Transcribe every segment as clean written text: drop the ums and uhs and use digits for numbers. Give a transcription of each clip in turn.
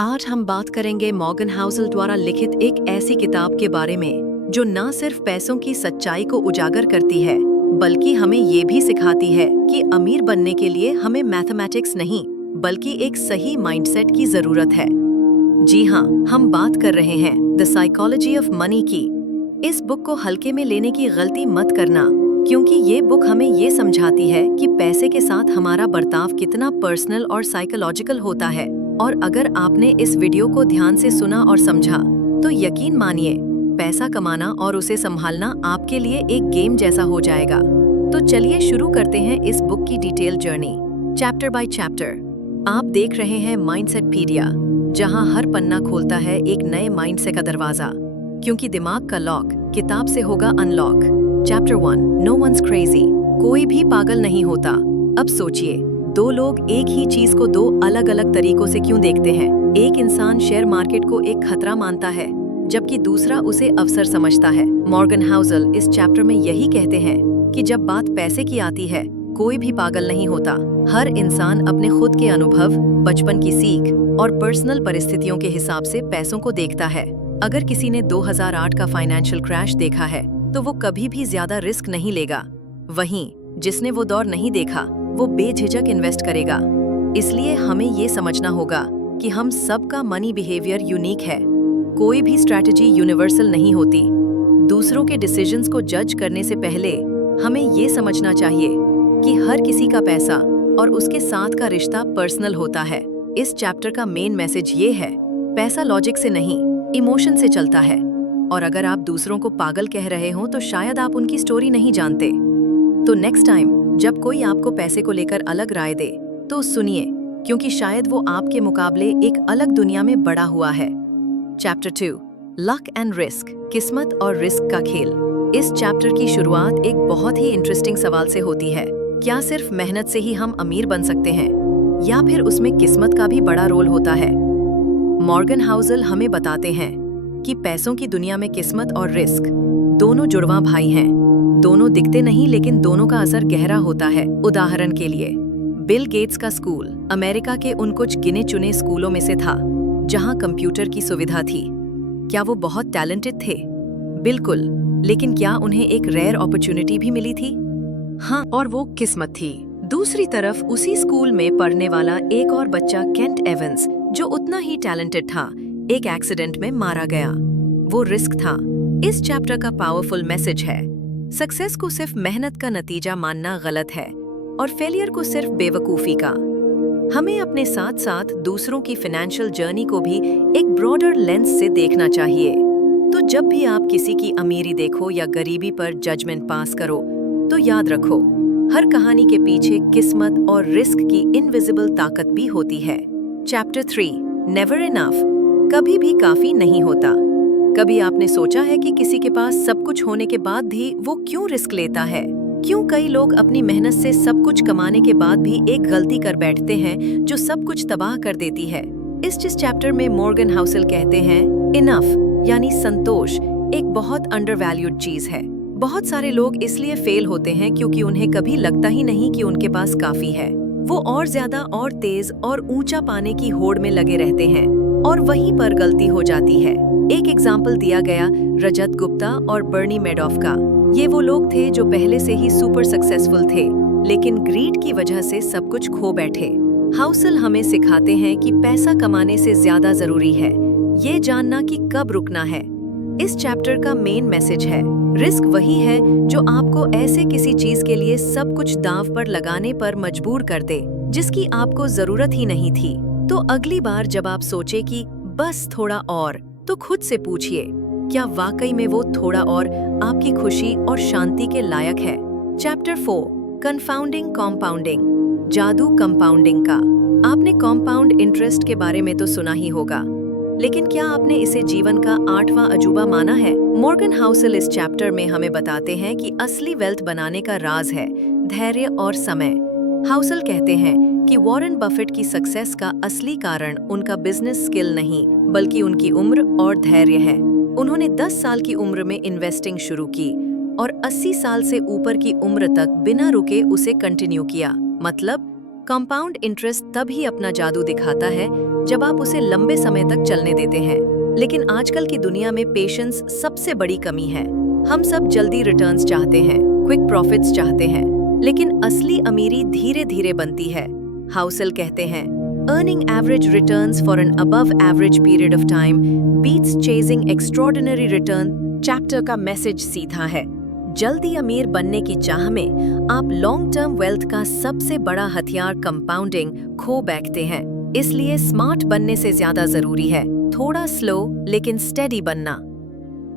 आज हम बात करेंगे मॉर्गन हाउसल द्वारा लिखित एक ऐसी किताब के बारे में जो न सिर्फ पैसों की सच्चाई को उजागर करती है बल्कि हमें ये भी सिखाती है कि अमीर बनने के लिए हमें मैथमेटिक्स नहीं बल्कि एक सही माइंडसेट की जरूरत है। जी हाँ, हम बात कर रहे हैं द साइकोलॉजी ऑफ मनी की। इस बुक को हल्के में लेने की गलती मत करना, क्योंकि ये बुक हमें ये समझाती है कि पैसे के साथ हमारा बर्ताव कितना पर्सनल और साइकोलॉजिकल होता है। और अगर आपने इस वीडियो को ध्यान से सुना और समझा तो यकीन मानिए, पैसा कमाना और उसे संभालना आपके लिए एक गेम जैसा हो जाएगा। तो चलिए शुरू करते हैं इस बुक की detail journey, chapter by chapter. आप देख रहे हैं माइंडसेटपीडिया, जहां हर पन्ना खोलता है एक नए माइंडसेट का दरवाजा, क्योंकि दिमाग का लॉक किताब से होगा unlock. Chapter 1, no one's crazy, कोई भी पागल नहीं होता। अब सोचिए, दो लोग एक ही चीज को दो अलग अलग तरीकों से क्यों देखते हैं? एक इंसान शेयर मार्केट को एक खतरा मानता है, जबकि दूसरा उसे अवसर समझता है। मॉर्गन हाउसल इस चैप्टर में यही कहते हैं कि जब बात पैसे की आती है, कोई भी पागल नहीं होता। हर इंसान अपने खुद के अनुभव, बचपन की सीख और पर्सनल परिस्थितियों के हिसाब से पैसों को देखता है। अगर किसी ने 2008 का फाइनेंशियल क्रैश देखा है, तो वो कभी भी ज्यादा रिस्क नहीं लेगा। वहीं जिसने वो दौर नहीं देखा, वो बेझिझक इन्वेस्ट करेगा। इसलिए हमें ये समझना होगा कि हम सबका मनी बिहेवियर यूनिक है। कोई भी स्ट्रैटेजी यूनिवर्सल नहीं होती। दूसरों के डिसीजंस को जज करने से पहले हमें ये समझना चाहिए कि हर किसी का पैसा और उसके साथ का रिश्ता पर्सनल होता है। इस चैप्टर का मेन मैसेज ये है, पैसा लॉजिक से नहीं, इमोशन से चलता है। और अगर आप दूसरों को पागल कह रहे हो तो शायद आप उनकी स्टोरी नहीं जानते। तो नेक्स्ट टाइम जब कोई आपको पैसे को लेकर अलग राय दे, तो सुनिए, क्योंकि शायद वो आपके मुकाबले एक अलग दुनिया में बड़ा हुआ है। चैप्टर 2, लक एंड रिस्क, किस्मत और रिस्क का खेल। इस चैप्टर की शुरुआत एक बहुत ही इंटरेस्टिंग सवाल से होती है। क्या सिर्फ मेहनत से ही हम अमीर बन सकते हैं, या फिर उसमें किस्मत का भी बड़ा रोल होता है? मॉर्गन हाउसल हमें बताते हैं कि पैसों की दुनिया में किस्मत और रिस्क दोनों जुड़वा भाई हैं। दोनों दिखते नहीं, लेकिन दोनों का असर गहरा होता है। उदाहरण के लिए, बिल गेट्स का स्कूल अमेरिका के उन कुछ गिने चुने स्कूलों में से था जहां कंप्यूटर की सुविधा थी। क्या वो बहुत टैलेंटेड थे? बिल्कुल, लेकिन क्या उन्हें एक रेयर अपॉर्चुनिटी भी मिली थी? हाँ, और वो किस्मत थी। दूसरी तरफ उसी स्कूल में पढ़ने वाला एक और बच्चा, केंट एवंस, जो उतना ही टैलेंटेड था, एक एक्सीडेंट में मारा गया। वो रिस्क था। इस चैप्टर का पावरफुल मैसेज है, सक्सेस को सिर्फ मेहनत का नतीजा मानना गलत है और फेलियर को सिर्फ बेवकूफी का। हमें अपने साथ साथ दूसरों की फाइनेंशियल जर्नी को भी एक ब्रॉडर लेंस से देखना चाहिए। तो जब भी आप किसी की अमीरी देखो या गरीबी पर जजमेंट पास करो, तो याद रखो, हर कहानी के पीछे किस्मत और रिस्क की इनविजिबल ताकत भी होती है। चैप्टर 3, नेवर इनफ, कभी भी काफी नहीं होता। कभी आपने सोचा है कि किसी के पास सब कुछ होने के बाद भी वो क्यों रिस्क लेता है? क्यों कई लोग अपनी मेहनत से सब कुछ कमाने के बाद भी एक गलती कर बैठते हैं जो सब कुछ तबाह कर देती है? इस चैप्टर में मॉर्गन हाउसल कहते हैं, इनफ यानी संतोष एक बहुत अंडरवैल्यूड चीज है। बहुत सारे लोग इसलिए फेल होते हैं क्योंकि उन्हें कभी लगता ही नहीं कि उनके पास काफी है। वो और ज्यादा और तेज और ऊंचा पाने की होड़ में लगे रहते हैं और वहीं पर गलती हो जाती है। एक एग्जाम्पल दिया गया रजत गुप्ता और बर्नी मैडॉफ का। ये वो लोग थे जो पहले से ही सुपर सक्सेसफुल थे, लेकिन ग्रीड की वजह से सब कुछ खो बैठे। हाउसल हमें सिखाते हैं कि पैसा कमाने से ज्यादा जरूरी है ये जानना कि कब रुकना है। इस चैप्टर का मेन मैसेज है, रिस्क वही है जो आपको ऐसे किसी चीज के लिए सब कुछ दांव पर लगाने पर मजबूर कर दे जिसकी आपको जरूरत ही नहीं थी। तो अगली बार जब आप सोचे कि बस थोड़ा और, तो खुद से पूछिए, क्या वाकई में वो थोड़ा और आपकी खुशी और शांति के लायक है? चैप्टर 4, कंफाउंडिंग कॉम्पाउंडिंग, जादू कंपाउंडिंग का। आपने कॉम्पाउंड इंटरेस्ट के बारे में तो सुना ही होगा, लेकिन क्या आपने इसे जीवन का 8वां अजूबा माना है? मॉर्गन हाउसल इस चैप्टर में हमें बताते हैं कि असली वेल्थ बनाने का राज है धैर्य और समय। हाउसल कहते हैं कि वॉरेन बफेट की सक्सेस का असली कारण उनका बिजनेस स्किल नहीं, बल्कि उनकी उम्र और धैर्य है। उन्होंने 10 साल की उम्र में इन्वेस्टिंग शुरू की और 80 साल से ऊपर की उम्र तक बिना रुके उसे कंटिन्यू किया। मतलब कंपाउंड इंटरेस्ट तभी अपना जादू दिखाता है जब आप उसे लंबे समय तक चलने देते हैं। लेकिन आजकल की दुनिया में पेशेंस सबसे बड़ी कमी है। हम सब जल्दी रिटर्न्स चाहते हैं, क्विक प्रॉफिट्स चाहते हैं, लेकिन असली अमीरी धीरे धीरे बनती है। हाउसेल कहते हैं, earning average returns for an above average period of time beats chasing extraordinary return. Chapter का मैसेज सीधा है, जल्दी अमीर बनने की चाह में आप लॉन्ग टर्म वेल्थ का सबसे बड़ा हथियार कंपाउंडिंग खो बैठते हैं। इसलिए स्मार्ट बनने से ज्यादा जरूरी है थोड़ा स्लो लेकिन स्टेडी बनना।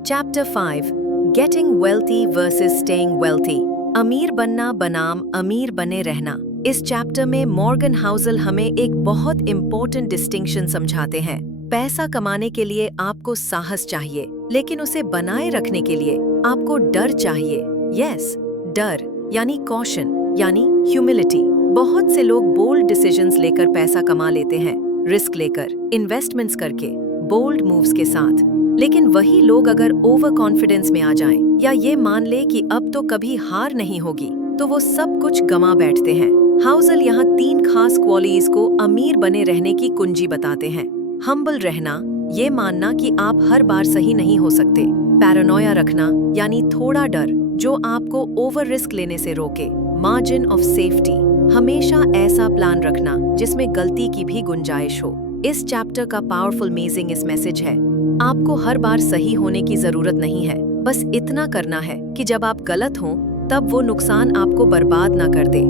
Chapter 5, getting wealthy versus staying wealthy. अमीर बनना बनाम अमीर बने रहना। इस चैप्टर में मॉर्गन हाउसेल हमें एक बहुत इंपॉर्टेंट डिस्टिंक्शन समझाते हैं। पैसा कमाने के लिए आपको साहस चाहिए, लेकिन उसे बनाए रखने के लिए आपको डर चाहिए। यस, डर यानी कॉशन यानी ह्यूमिलिटी। बहुत से लोग बोल्ड डिसीजंस लेकर पैसा कमा लेते हैं, रिस्क लेकर, इन्वेस्टमेंट्स करके, बोल्ड मूव्स के साथ। लेकिन वही लोग अगर ओवर कॉन्फिडेंस में आ जाएं या ये मान ले कि अब तो कभी हार नहीं होगी, तो वो सब कुछ गंवा बैठते हैं। हाउसेल यहाँ 3 खास क्वालिटीज को अमीर बने रहने की कुंजी बताते हैं। हम्बल रहना, ये मानना कि आप हर बार सही नहीं हो सकते। पैरानोया रखना यानी थोड़ा डर जो आपको ओवर रिस्क लेने से रोके। मार्जिन ऑफ सेफ्टी, हमेशा ऐसा प्लान रखना जिसमें गलती की भी गुंजाइश हो। इस चैप्टर का पावरफुल मेजिंग इस मैसेज है, आपको हर बार सही होने की जरूरत नहीं है, बस इतना करना है कि जब आप गलत हों तब वो नुकसान आपको बर्बाद ना कर दे।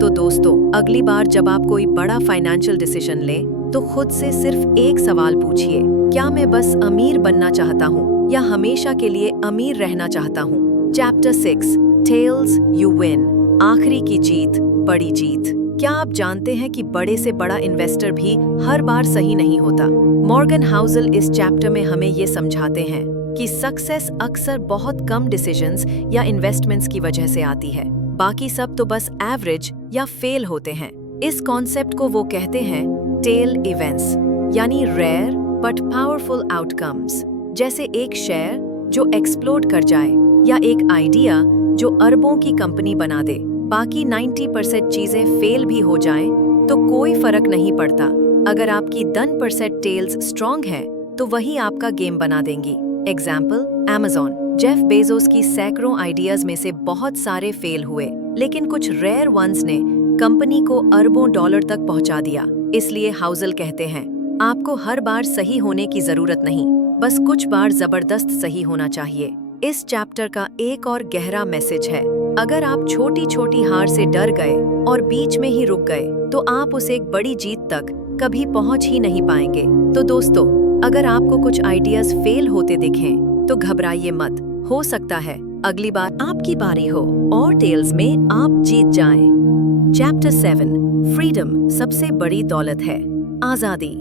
तो दोस्तों, अगली बार जब आप कोई बड़ा फाइनेंशियल डिसीजन लें तो खुद से सिर्फ एक सवाल पूछिए, क्या मैं बस अमीर बनना चाहता हूँ या हमेशा के लिए अमीर रहना चाहता हूँ। Chapter 6, tells you win. आखिरी की जीत बड़ी जीत। क्या आप जानते हैं कि बड़े से बड़ा इन्वेस्टर भी हर बार सही नहीं होता। मॉर्गन हाउसेल इस चैप्टर में हमें ये समझाते हैं कि सक्सेस अक्सर बहुत कम डिसीजंस या इन्वेस्टमेंट्स की वजह से आती है, बाकी सब तो बस एवरेज या फेल होते हैं। इस कॉन्सेप्ट को वो कहते हैं टेल इवेंट्स, यानी रेयर बट पावरफुल आउटकम्स। जैसे एक शेयर जो एक्सप्लोड कर जाए या एक आइडिया जो अरबों की कंपनी बना दे। बाकी 90% चीजें फेल भी हो जाएं तो कोई फर्क नहीं पड़ता। अगर आपकी 10% टेल्स स्ट्रॉन्ग है तो वही आपका गेम बना देंगी। Example, Amazon। जेफ बेजोस की सैकड़ों आइडियाज में से बहुत सारे फेल हुए, लेकिन कुछ रेयर वंस ने कंपनी को अरबों डॉलर तक पहुंचा दिया। इसलिए हाउसेल कहते हैं, आपको हर बार सही होने की जरूरत नहीं, बस कुछ बार जबरदस्त सही होना चाहिए। इस चैप्टर का एक और गहरा मैसेज है, अगर आप छोटी छोटी हार से डर गए और बीच में ही रुक गए तो आप उसे एक बड़ी जीत तक कभी पहुंच ही नहीं पाएंगे। तो दोस्तों, अगर आपको कुछ आइडियाज फेल होते दिखें तो घबराइए मत, हो सकता है अगली बार आपकी बारी हो और टेल्स में आप जीत जाएं। चैप्टर 7, फ्रीडम सबसे बड़ी दौलत है, आजादी।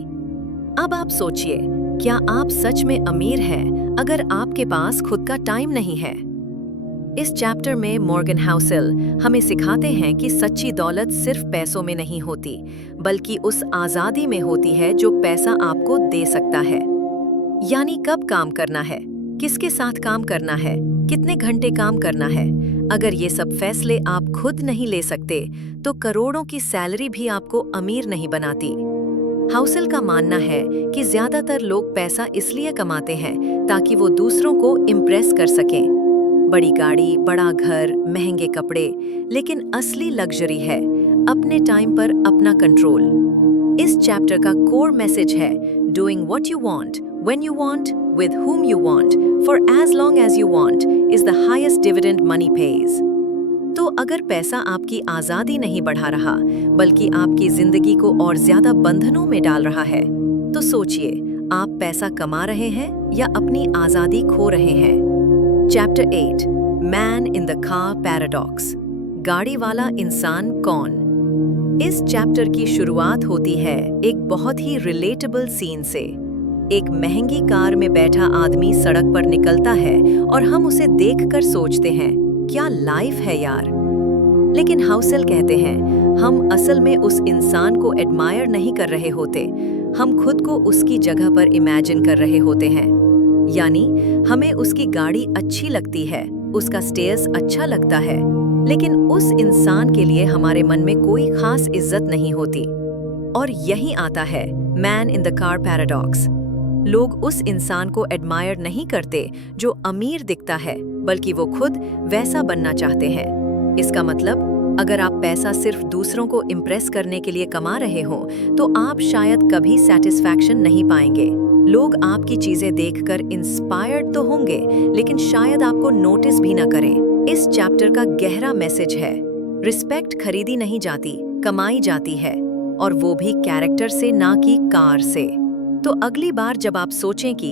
अब आप सोचिए, क्या आप सच में अमीर हैं अगर आपके पास खुद का टाइम नहीं है? इस चैप्टर में मॉर्गन हाउसेल हमें सिखाते हैं कि सच्ची दौलत सिर्फ पैसों में नहीं होती, बल्कि उस आजादी में होती है जो पैसा आपको दे सकता है। यानी कब काम करना है, किसके साथ काम करना है, कितने घंटे काम करना है। अगर ये सब फैसले आप खुद नहीं ले सकते तो करोड़ों की सैलरी भी आपको अमीर नहीं बनाती। हाउसेल का मानना है कि ज्यादातर लोग पैसा इसलिए कमाते हैं ताकि वो दूसरों को इम्प्रेस कर सकें। बड़ी गाड़ी, बड़ा घर, महंगे कपड़े, लेकिन असली लग्जरी है अपने टाइम पर अपना कंट्रोल। इस चैप्टर का कोर मैसेज है, doing what you want, when you want, with whom you want, for as long as you want, is the highest dividend money pays. तो अगर पैसा आपकी आजादी नहीं बढ़ा रहा, बल्कि आपकी जिंदगी को और ज्यादा बंधनों में डाल रहा है, तो सोचिए, आप पैसा कमा रहे हैं या अपनी आजादी खो रहे हैं। Chapter 8, man in the car paradox. गाड़ी वाला इंसान कौन? इस चैप्टर की शुरुआत होती है एक बहुत ही रिलेटेबल सीन से। एक महंगी कार में बैठा आदमी सड़क पर निकलता है और हम उसे देखकर सोचते हैं, क्या लाइफ है यार। लेकिन हाउसेल कहते हैं, हम असल में उस इंसान को एडमायर नहीं कर रहे होते, हम खुद को उसकी जगह पर इमेजिन कर रहे होते हैं। यानी हमें उसकी गाड़ी अच्छी लगती है, उसका स्टेयर्स अच्छा लगता है, लेकिन उस इंसान के लिए हमारे मन में कोई खास इज्जत नहीं होती। और यही आता है man in the car paradox. लोग उस इंसान को एडमायर नहीं करते जो अमीर दिखता है, बल्कि वो खुद वैसा बनना चाहते हैं। इसका मतलब, अगर आप पैसा सिर्फ दूसरों को इम्प्रेस करने के लिए कमा रहे हो, तो आप शायद कभी सेटिस्फैक्शन नहीं पाएंगे। लोग आपकी चीजें देखकर इंस्पायर्ड तो होंगे, लेकिन शायद आपको नोटिस भी ना करें। इस चैप्टर का गहरा मैसेज है, रिस्पेक्ट खरीदी नहीं जाती, कमाई जाती है, और वो भी कैरेक्टर से, ना कि कार से। तो अगली बार जब आप सोचें कि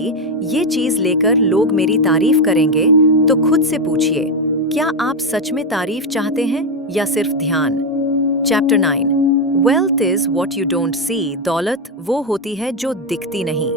ये चीज लेकर लोग मेरी तारीफ करेंगे, तो खुद से पूछिए, क्या आप सच में तारीफ चाहते हैं या सिर्फ ध्यान? Chapter 9, wealth is what you don't see. दौलत वो होती है जो दिखती नहीं।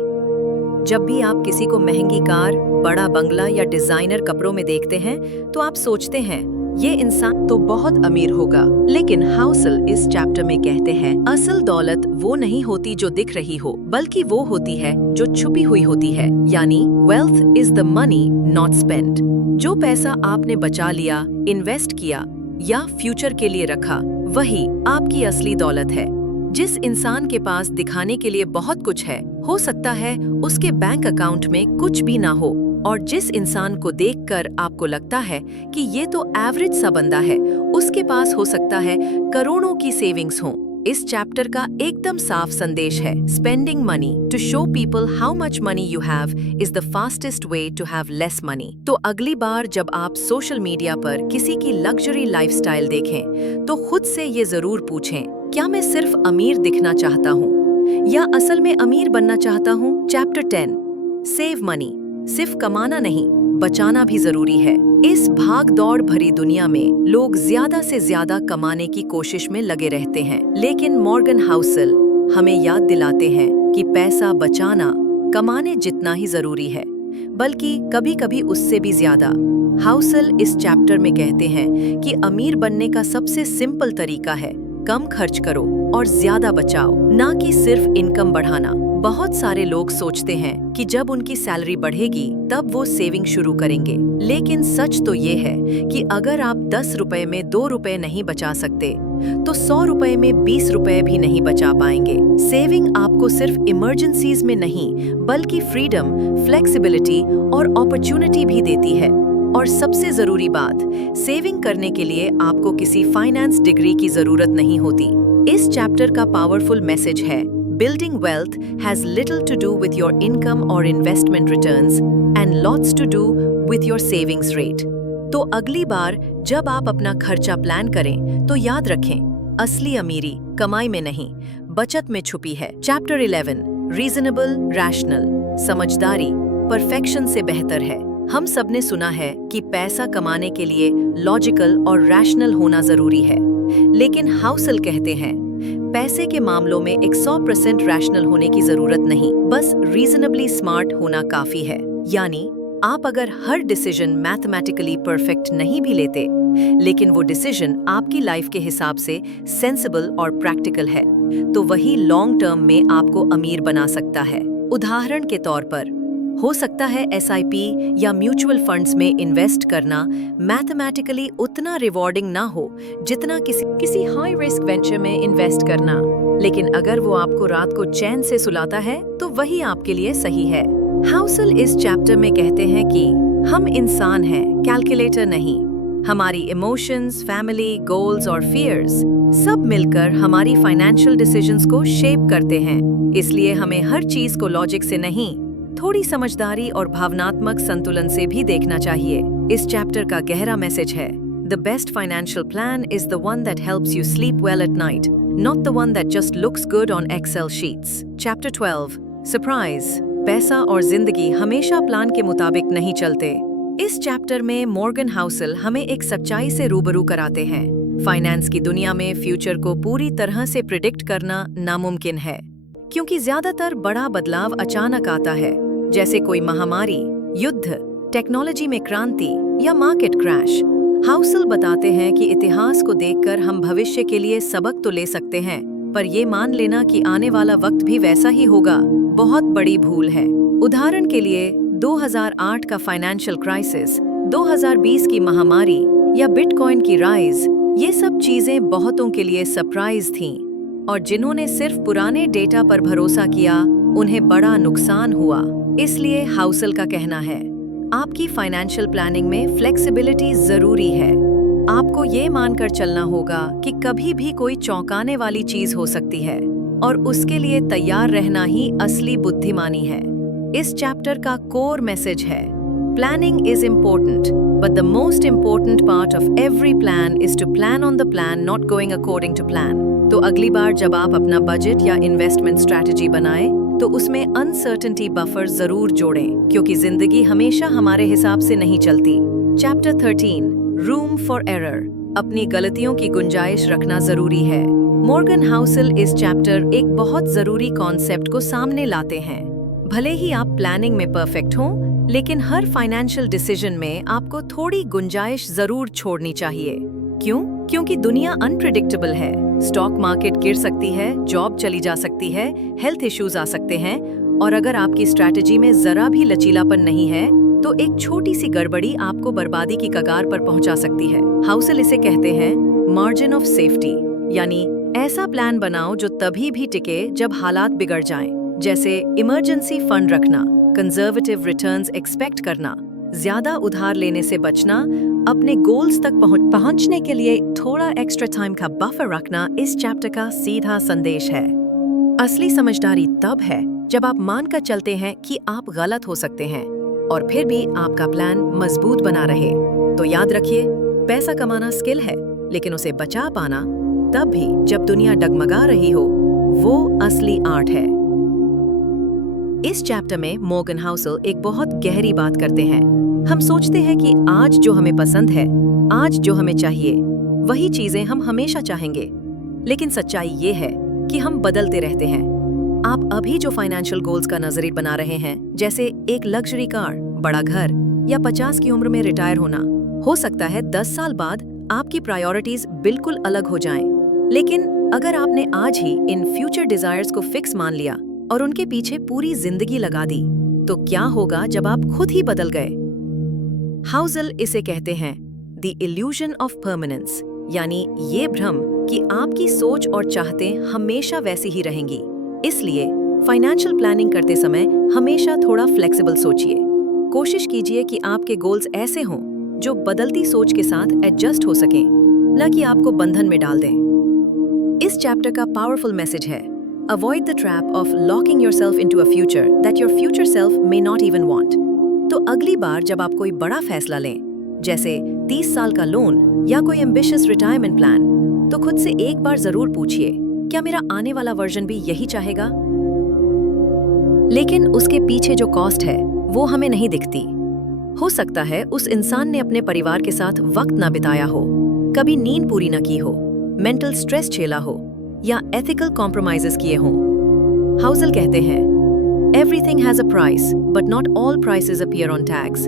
जब भी आप किसी को महंगी कार, बड़ा बंगला या डिजाइनर कपड़ों में देखते हैं, तो आप सोचते हैं ये इंसान तो बहुत अमीर होगा। लेकिन हाउसल इस चैप्टर में कहते हैं, असल दौलत वो नहीं होती जो दिख रही हो, बल्कि वो होती है जो छुपी हुई होती है। यानी wealth is the money not spent. जो पैसा आपने बचा लिया, इन्वेस्ट किया या फ्यूचर के लिए रखा, वही आपकी असली दौलत है। जिस इंसान के पास दिखाने के लिए बहुत कुछ है, हो सकता है उसके बैंक अकाउंट में कुछ भी ना हो, और जिस इंसान को देखकर आपको लगता है कि ये तो एवरेज सा बंदा है, उसके पास हो सकता है करोड़ों की सेविंग्स हों। इस चैप्टर का एकदम साफ संदेश है, spending money to show people how much money you have is the fastest way to have less money. तो अगली बार जब आप सोशल मीडिया पर किसी की लग्जरी लाइफस्टाइल देखें, तो खुद से ये जरूर पूछें, क्या मैं सिर्फ अमीर दिखना चाहता हूँ या असल में अमीर बनना चाहता हूँ? Chapter 10, save money. सिर्फ कमाना नहीं, बचाना भी जरूरी है। इस भाग दौड़ भरी दुनिया में लोग ज्यादा से ज्यादा कमाने की कोशिश में लगे रहते हैं, लेकिन मॉर्गन हाउसल हमें याद दिलाते हैं कि पैसा बचाना कमाने जितना ही जरूरी है, बल्कि कभी कभी उससे भी ज्यादा। हाउसल इस चैप्टर में कहते हैं कि अमीर बनने का सबसे सिंपल तरीका है, कम खर्च करो और ज्यादा बचाओ, ना कि सिर्फ इनकम बढ़ाना। बहुत सारे लोग सोचते हैं कि जब उनकी सैलरी बढ़ेगी तब वो सेविंग शुरू करेंगे, लेकिन सच तो ये है कि अगर आप 10 रुपए में 2 रुपए नहीं बचा सकते, तो 100 रुपए में 20 रुपए भी नहीं बचा पाएंगे। सेविंग आपको सिर्फ इमरजेंसीज में नहीं, बल्कि फ्रीडम, फ्लेक्सिबिलिटी और अपॉर्चुनिटी भी देती है। और सबसे जरूरी बात, सेविंग करने के लिए आपको किसी फाइनेंस डिग्री की जरूरत नहीं होती। इस चैप्टर का पावरफुल मैसेज है, building wealth has little to do with your income or investment returns and lots to do with your savings rate. तो अगली बार जब आप अपना खर्चा प्लान करें, तो याद रखें, असली अमीरी कमाई में नहीं, बचत में छुपी है। Chapter 11, reasonable, rational. समझदारी परफेक्शन से बेहतर है। हम सबने सुना है कि पैसा कमाने के लिए लॉजिकल और रैशनल होना जरूरी है, लेकिन हाउसल कहते हैं, पैसे के मामलों में एक 100% रैशनल होने की जरूरत नहीं, बस रीजनेबली स्मार्ट होना काफी है। यानी आप अगर हर डिसीजन मैथमेटिकली परफेक्ट नहीं भी लेते, लेकिन वो डिसीजन आपकी लाइफ के हिसाब से सेंसिबल और प्रैक्टिकल है, तो वही लॉन्ग टर्म में आपको अमीर बना सकता है। उदाहरण के तौर पर, हो सकता है SIP या म्यूचुअल फंड्स में इन्वेस्ट करना मैथमेटिकली उतना रिवॉर्डिंग ना हो जितना किसी हाई रिस्क वेंचर में इन्वेस्ट करना, लेकिन अगर वो आपको रात को चैन से सुलाता है, तो वही आपके लिए सही है। हाउसल इस चैप्टर में कहते हैं कि हम इंसान हैं, कैलकुलेटर नहीं। हमारी इमोशंस, फैमिली, गोल्स और फियर्स सब मिलकर हमारी फाइनेंशियल डिसीजंस को शेप करते हैं। इसलिए हमें हर चीज को लॉजिक से नहीं, थोड़ी समझदारी और भावनात्मक संतुलन से भी देखना चाहिए। इस चैप्टर का गहरा मैसेज है, the best financial plan is the one that helps you sleep well at night, not the one that just looks good on Excel sheets. Chapter 12, surprise. पैसा और जिंदगी हमेशा प्लान के मुताबिक नहीं चलते। इस चैप्टर में मॉर्गन हाउसल हमें एक सच्चाई से रूबरू कराते हैं, फाइनेंस की दुनिया में फ्यूचर को पूरी तरह से प्रिडिक्ट करना नामुमकिन है, क्योंकि ज्यादातर बड़ा बदलाव अचानक आता है, जैसे कोई महामारी, युद्ध, टेक्नोलॉजी में क्रांति या मार्केट क्रैश। हाउसल बताते हैं कि इतिहास को देखकर हम भविष्य के लिए सबक तो ले सकते हैं, पर ये मान लेना कि आने वाला वक्त भी वैसा ही होगा, बहुत बड़ी भूल है। उदाहरण के लिए 2008 का फाइनेंशियल क्राइसिस, 2020 की महामारी या बिटकॉइन की राइज, ये सब चीजें बहुतों के लिए सरप्राइज थीं। और जिन्होंने सिर्फ पुराने डेटा पर भरोसा किया, उन्हें बड़ा नुकसान हुआ। इसलिए हाउसल का कहना है, आपकी फाइनेंशियल प्लानिंग में फ्लेक्सिबिलिटी जरूरी है। आपको ये मानकर चलना होगा कि कभी भी कोई चौंकाने वाली चीज हो सकती है और उसके लिए तैयार रहना ही असली बुद्धिमानी है। इस चैप्टर का कोर मैसेज है, planning is important, but the most important part of every plan is to plan on the plan, not going according to plan. तो अगली बार जब आप अपना बजट या इन्वेस्टमेंट स्ट्रैटेजी बनाएं, तो उसमें अनसर्टेनिटी बफर जरूर जोड़ें, क्योंकि जिंदगी हमेशा हमारे हिसाब से नहीं चलती। चैप्टर 13, रूम फॉर एरर, अपनी गलतियों की गुंजाइश रखना जरूरी है। मॉर्गन हाउसल इस चैप्टर एक बहुत जरूरी कॉन्सेप्ट को सामने लाते हैं। भले ही आप प्लानिंग में परफेक्ट हों, लेकिन हर फाइनेंशियल डिसीजन में आपको थोड़ी गुंजाइश जरूर छोड़नी चाहिए। क्यों? क्योंकि दुनिया अनप्रेडिक्टेबल है। स्टॉक मार्केट गिर सकती है, जॉब चली जा सकती है, हेल्थ इश्यूज आ सकते हैं, और अगर आपकी स्ट्रैटेजी में जरा भी लचीलापन नहीं है, तो एक छोटी सी गड़बड़ी आपको बर्बादी की कगार पर पहुंचा सकती है। हाउसल इसे कहते हैं मार्जिन ऑफ सेफ्टी, यानी ऐसा प्लान बनाओ जो तभी भी टिके जब हालात बिगड़ जाएं, जैसे इमरजेंसी फंड रखना, कंजर्वेटिव रिटर्न्स एक्सपेक्ट करना, ज्यादा उधार लेने से बचना, अपने गोल्स तक पहुंचने के लिए थोड़ा एक्स्ट्रा टाइम का बफर रखना इस चैप्टर का सीधा संदेश है। असली समझदारी तब है जब आप मानकर चलते हैं कि आप गलत हो सकते हैं और फिर भी आपका प्लान मजबूत बना रहे। तो याद रखिए, पैसा कमाना स्किल है, लेकिन उसे बचा पाना, तब भी जब दुनिया डगमगा रही हो, वो असली आर्ट है। इस चैप्टर में मॉर्गन हाउसल एक बहुत गहरी बात करते हैं। हम सोचते हैं कि आज जो हमें पसंद है, आज जो हमें चाहिए, वही चीजें हम हमेशा चाहेंगे, लेकिन सच्चाई ये है कि हम बदलते रहते हैं। आप अभी जो फाइनेंशियल गोल्स का नजरिया बना रहे हैं, जैसे एक लग्जरी कार, बड़ा घर या 50 की उम्र में रिटायर होना, हो सकता है 10 साल बाद आपकी प्रायोरिटीज बिल्कुल अलग हो जाएं। लेकिन अगर आपने आज ही इन फ्यूचर डिजायर्स को फिक्स मान लिया और उनके पीछे पूरी जिंदगी लगा दी, तो क्या होगा जब आप खुद ही बदल गए? हाउसल इसे कहते हैं द इल्यूजन ऑफ परमानेंस, यानी ये भ्रम कि आपकी सोच और चाहतें हमेशा वैसी ही रहेंगी। इसलिए फाइनेंशियल प्लानिंग करते समय हमेशा थोड़ा फ्लेक्सिबल सोचिए। कोशिश कीजिए कि आपके गोल्स ऐसे हों जो बदलती सोच के साथ एडजस्ट हो सकें, न कि आपको बंधन में डाल दें। इस चैप्टर का पावरफुल मैसेज है, Avoid the trap of locking yourself into a future that your future self may not even want. तो अगली बार जब आप कोई बड़ा फैसला लें, जैसे 30 साल का लोन या कोई एम्बिशियस रिटायरमेंट प्लान, तो खुद से एक बार जरूर पूछिए, क्या मेरा आने वाला वर्जन भी यही चाहेगा? लेकिन उसके पीछे जो कॉस्ट है, वो हमें नहीं दिखती। हो सकता है उस इंसान ने अपने परिवार के साथ वक्त ना बिताया हो, कभी नींद पूरी ना की हो, मेंटल स्ट्रेस झेला हो, या एथिकल कॉम्प्रोमाइजेस किए हों। हाउसल कहते हैं, everything has a price, but not all prices appear on tags.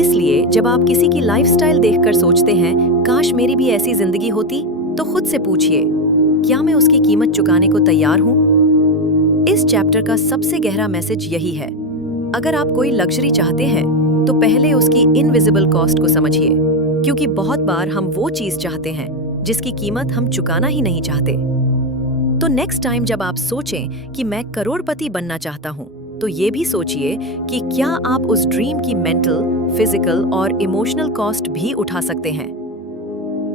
इसलिए जब आप किसी की लाइफस्टाइल देखकर सोचते हैं, काश मेरी भी ऐसी जिंदगी होती, तो खुद से पूछिए, क्या मैं उसकी कीमत चुकाने को तैयार हूं? इस चैप्टर का सबसे गहरा मैसेज यही है, अगर आप कोई लग्जरी चाहते हैं, तो पहले उसकी इनविजिबल कॉस्ट को समझिए, क्योंकि बहुत बार हम वो चीज चाहते हैं जिसकी कीमत हम चुकाना ही नहीं चाहते। तो नेक्स्ट टाइम जब आप सोचें कि मैं करोड़पति बनना चाहता हूं, तो ये भी सोचिए कि क्या आप उस ड्रीम की मेंटल, फिजिकल और इमोशनल कॉस्ट भी उठा सकते हैं।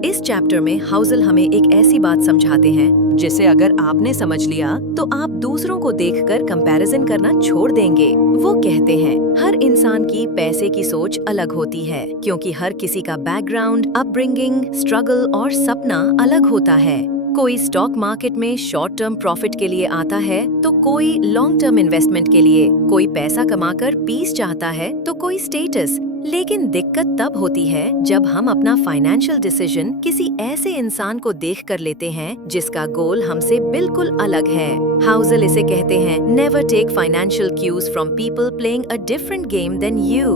इस चैप्टर में हाउसल हमें एक ऐसी बात समझाते हैं जिसे अगर आपने समझ लिया तो आप दूसरों को देखकर कंपैरिजन करना छोड़ देंगे। वो कहते हैं, हर इंसान की पैसे की सोच अलग होती है, क्योंकि हर किसी का बैकग्राउंड, अपब्रिंगिंग, स्ट्रगल और सपना अलग होता है। कोई स्टॉक मार्केट में शॉर्ट टर्म प्रॉफिट के लिए आता है, तो कोई लॉन्ग टर्म इन्वेस्टमेंट के लिए, कोई पैसा कमाकर पीस चाहता है, तो कोई स्टेटस। लेकिन दिक्कत तब होती है जब हम अपना फाइनेंशियल डिसीजन किसी ऐसे इंसान को देखकर लेते हैं जिसका गोल हमसे बिल्कुल अलग है। हाउसल इसे कहते हैं, never take financial cues from people playing a different game than you.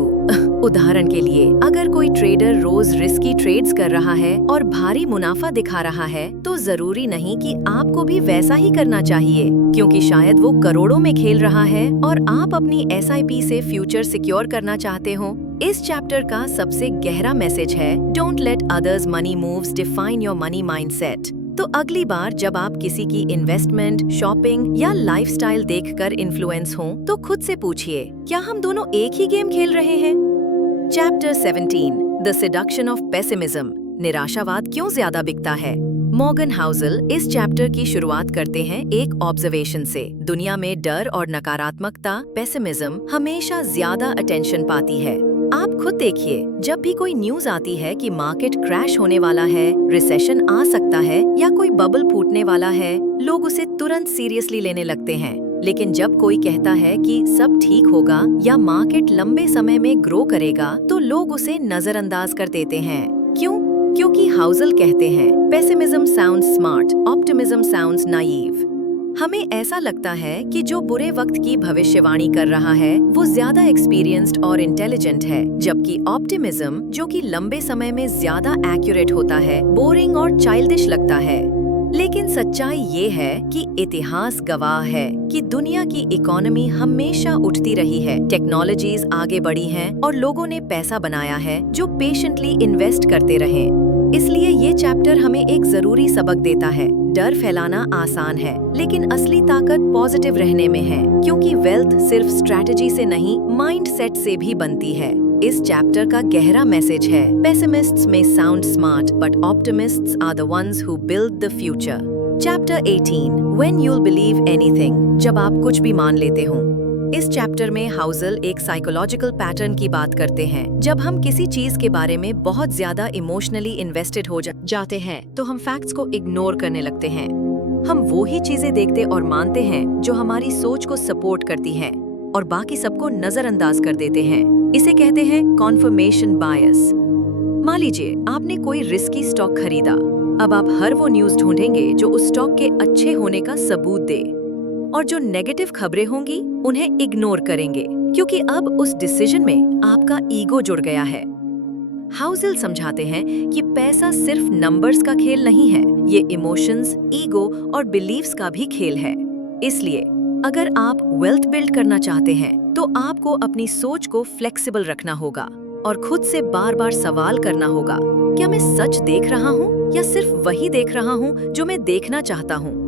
उदाहरण के लिए, अगर कोई ट्रेडर रोज रिस्की ट्रेड्स कर रहा है और भारी मुनाफा दिखा रहा है, तो जरूरी नहीं कि आपको भी वैसा ही करना चाहिए, क्योंकि शायद वो करोड़ों में खेल रहा है और आप अपनी SIP से फ्यूचर सिक्योर करना चाहते हो। इस चैप्टर का सबसे गहरा मैसेज है, don't let others money moves define your money mindset. तो अगली बार जब आप किसी की इन्वेस्टमेंट, शॉपिंग या लाइफस्टाइल देखकर इन्फ्लुएंस हों, तो खुद से पूछिए, क्या हम दोनों एक ही गेम खेल रहे हैं? Chapter 17, the seduction of pessimism, निराशावाद क्यों ज्यादा बिकता है। मॉर्गन हाउसल इस चैप्टर की शुरुआत करते हैं एक ऑब्जर्वेशन से। दुनिया में डर और नकारात्मकता, पेसिमिज्म, हमेशा ज्यादा अटेंशन पाती है। आप खुद देखिए, जब भी कोई न्यूज आती है कि मार्केट क्रैश होने वाला है, रिसेशन आ सकता है या कोई बबल फूटने वाला है, लोग उसे तुरंत सीरियसली लेने लगते हैं। लेकिन जब कोई कहता है कि सब ठीक होगा या मार्केट लंबे समय में ग्रो करेगा, तो लोग उसे नजरअंदाज कर देते हैं। क्यों? क्योंकि हाउसल कहते हैं, pessimism sounds smart, optimism sounds naive. हमें ऐसा लगता है कि जो बुरे वक्त की भविष्यवाणी कर रहा है वो ज्यादा एक्सपीरियंस्ड और इंटेलिजेंट है, जबकि ऑप्टिमिज्म, जो कि लंबे समय में ज्यादा एक्यूरेट होता है, बोरिंग और चाइल्डिश लगता है। लेकिन सच्चाई ये है कि इतिहास गवाह है कि दुनिया की इकोनॉमी हमेशा उठती रही है, टेक्नोलॉजीज आगे बढ़ी हैं और लोगों ने पैसा बनाया है जो पेशेंटली इन्वेस्ट करते रहे। इसलिए ये चैप्टर हमें एक जरूरी सबक देता है। डर फैलाना आसान है, लेकिन असली ताकत पॉजिटिव रहने में है, क्योंकि वेल्थ सिर्फ स्ट्रैटेजी से नहीं, माइंड सेट से भी बनती है। इस चैप्टर का गहरा मैसेज है, पेसिमिस्ट्स may sound smart, but optimists are the ones who build the future. Chapter 18, When you'll believe anything, जब आप कुछ भी मान लेते हो। इस चैप्टर में हाउसल एक साइकोलॉजिकल पैटर्न की बात करते हैं। जब हम किसी चीज के बारे में बहुत ज्यादा इमोशनली इन्वेस्टेड हो जाते हैं, तो हम फैक्ट्स को इग्नोर करने लगते हैं। हम वो ही चीजें देखते और मानते हैं जो हमारी सोच को सपोर्ट करती हैं, और बाकी सबको नजरअंदाज कर देते हैं। इसे कहते हैं कॉन्फर्मेशन बायस। मान लीजिए आपने कोई रिस्की स्टॉक खरीदा। अब आप हर वो न्यूज ढूंढेंगे जो उस स्टॉक के अच्छे होने का सबूत दे, और जो नेगेटिव खबरें होंगी उन्हें इग्नोर करेंगे, क्योंकि अब उस डिसीजन में आपका ईगो जुड़ गया है। हाउसल समझाते हैं कि पैसा सिर्फ नंबर्स का खेल नहीं है, ये इमोशंस, ईगो और बिलीव्स का भी खेल है। इसलिए अगर आप वेल्थ बिल्ड करना चाहते हैं, तो आपको अपनी सोच को फ्लेक्सिबल रखना होगा और खुद से बार बार सवाल करना होगा, क्या मैं सच देख रहा हूँ या सिर्फ वही देख रहा हूँ जो मैं देखना चाहता हूँ।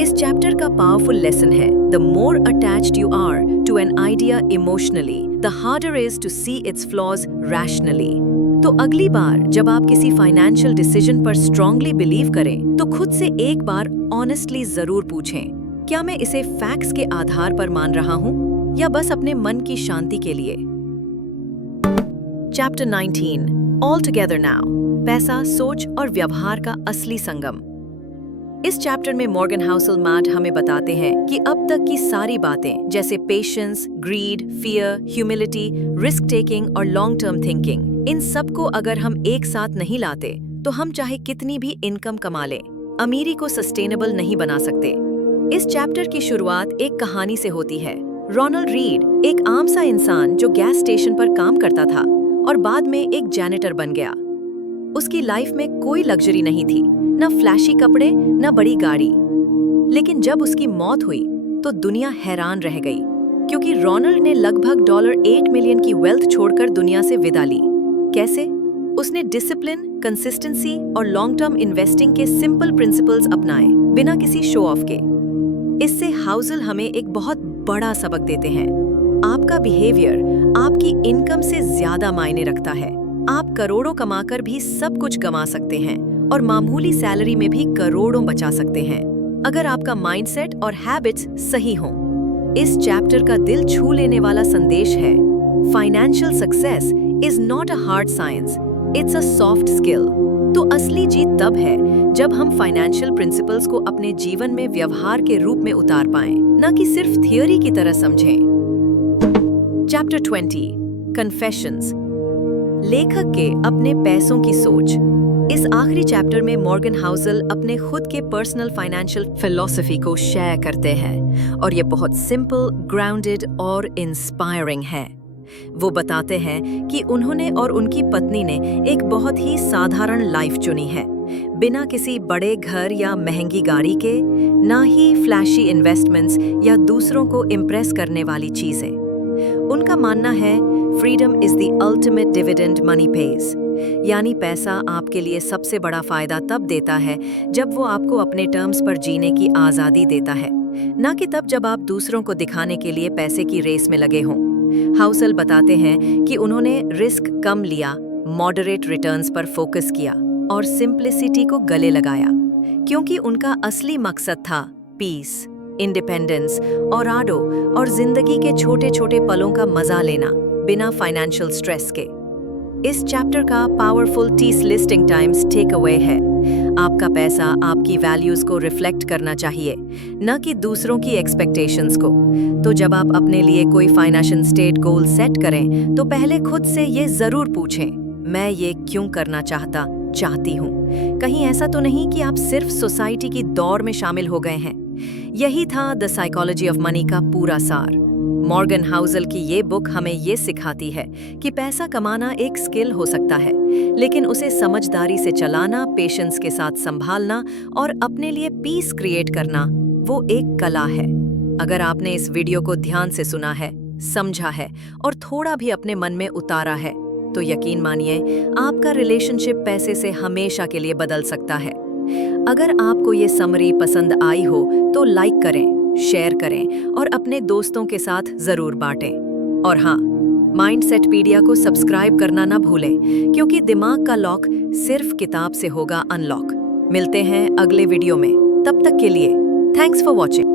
इस चैप्टर का पावरफुल लेसन है, the more attached you are to an idea emotionally, the harder is to see its flaws rationally. तो अगली बार जब आप किसी फाइनेंशियल डिसीजन पर स्ट्रांगली बिलीव करें, तो खुद से एक बार ऑनेस्टली जरूर पूछें, क्या मैं इसे फैक्ट्स के आधार पर मान रहा हूँ या बस अपने मन की शांति के लिए। चैप्टर 19, ऑल टुगेदर नाउ, पैसा, सोच और व्यवहार का असली संगम। इस चैप्टर में मॉर्गन हाउसल मैड हमें बताते हैं कि अब तक की सारी बातें, जैसे patience, greed, fear, humility, risk taking और लॉन्ग टर्म थिंकिंग, इन सब को अगर हम एक साथ नहीं लाते, तो हम चाहे कितनी भी इनकम कमा लें, अमीरी को सस्टेनेबल नहीं बना सकते। इस चैप्टर की शुरुआत एक कहानी से होती है। रोनाल्ड रीड एक आम सा इंसान जो गैस स्टेशन पर काम करता था और बाद में एक जैनिटर बन गया। उसकी लाइफ में कोई लग्जरी नहीं थी, न फ्लैशी कपड़े, न बड़ी गाड़ी। लेकिन जब उसकी मौत हुई तो दुनिया हैरान रह गई, क्योंकि रोनाल्ड ने लगभग $8 मिलियन की वेल्थ छोड़कर दुनिया से विदा ली। कैसे? उसने डिसिप्लिन, कंसिस्टेंसी और लॉन्ग टर्म इन्वेस्टिंग के सिंपल प्रिंसिपल्स अपनाए, बिना किसी शो ऑफ के। इससे हाउसल हमें एक बहुत बड़ा सबक देते हैं। आपका बिहेवियर आपकी इनकम से ज्यादा मायने रखता है। आप करोड़ों कमाकर भी सब कुछ गंवा सकते हैं और मामूली सैलरी में भी करोड़ों बचा सकते हैं, अगर आपका माइंडसेट और हैबिट्स सही हों। इस चैप्टर का दिल छू लेने वाला संदेश है, financial success is not a hard science, it's a soft skill. तो असली जीत तब है जब हम फाइनेंशियल प्रिंसिपल्स को अपने जीवन में व्यवहार के रूप में उतार पाएं, न कि सिर्फ थियोरी की तरह समझें। चैप्टर 20, कन्फेशंस, लेखक के अपने पैसों की सोच। इस आखिरी चैप्टर में मॉर्गन हाउसल अपने खुद के पर्सनल फाइनेंशियल फिलॉसफी को शेयर करते हैं, और ये बहुत सिंपल, ग्राउंडेड और इंस्पायरिंग है। वो बताते हैं कि उन्होंने और उनकी पत्नी ने एक बहुत ही साधारण लाइफ चुनी है, बिना किसी बड़े घर या महंगी गाड़ी के, ना ही फ्लैशी इन्वेस्टमेंट्स या दूसरों को इम्प्रेस करने वाली चीजें। उनका मानना है, freedom is the ultimate dividend money page. यानी पैसा आपके लिए सबसे बड़ा फायदा तब देता है जब वो आपको अपने टर्म्स पर जीने की आज़ादी देता है, ना कि तब जब आप दूसरों को दिखाने के लिए पैसे की रेस में लगे हों। हाउसल बताते हैं कि उन्होंने रिस्क कम लिया, मॉडरेट रिटर्न्स पर फोकस किया और सिंप्लिसिटी को गले लगाया, क्योंकि उनका असली मकसद था पीस, इंडिपेंडेंस और आडो और जिंदगी के छोटे छोटे पलों का मजा लेना बिना फाइनेंशियल स्ट्रेस के। इस चैप्टर का powerful 30 listing times takeaway है, आपका पैसा आपकी वैल्यूज को रिफ्लेक्ट करना चाहिए, न कि दूसरों की एक्सपेक्टेशंस को। तो जब आप अपने लिए कोई फाइनेंशियल स्टेट गोल सेट करें तो पहले खुद से ये जरूर पूछें, मैं ये क्यों करना चाहती हूँ। कहीं ऐसा तो नहीं कि आप सिर्फ सोसाइटी की दौड़ में शामिल हो गए हैं। यही था द साइकोलॉजी ऑफ मनी का पूरा सार। मॉर्गन हाउसल की ये बुक हमें ये सिखाती है कि पैसा कमाना एक स्किल हो सकता है, लेकिन उसे समझदारी से चलाना, पेशेंस के साथ संभालना और अपने लिए पीस क्रिएट करना वो एक कला है। अगर आपने इस वीडियो को ध्यान से सुना है, समझा है और थोड़ा भी अपने मन में उतारा है, तो यकीन मानिए आपका रिलेशनशिप पैसे से हमेशा के लिए बदल सकता है। अगर आपको ये समरी पसंद आई हो तो लाइक करें, शेयर करें और अपने दोस्तों के साथ जरूर बांटें। और हाँ, माइंडसेटपीडिया को सब्सक्राइब करना ना भूलें, क्योंकि दिमाग का लॉक सिर्फ किताब से होगा अनलॉक। मिलते हैं अगले वीडियो में, तब तक के लिए थैंक्स फॉर वॉचिंग।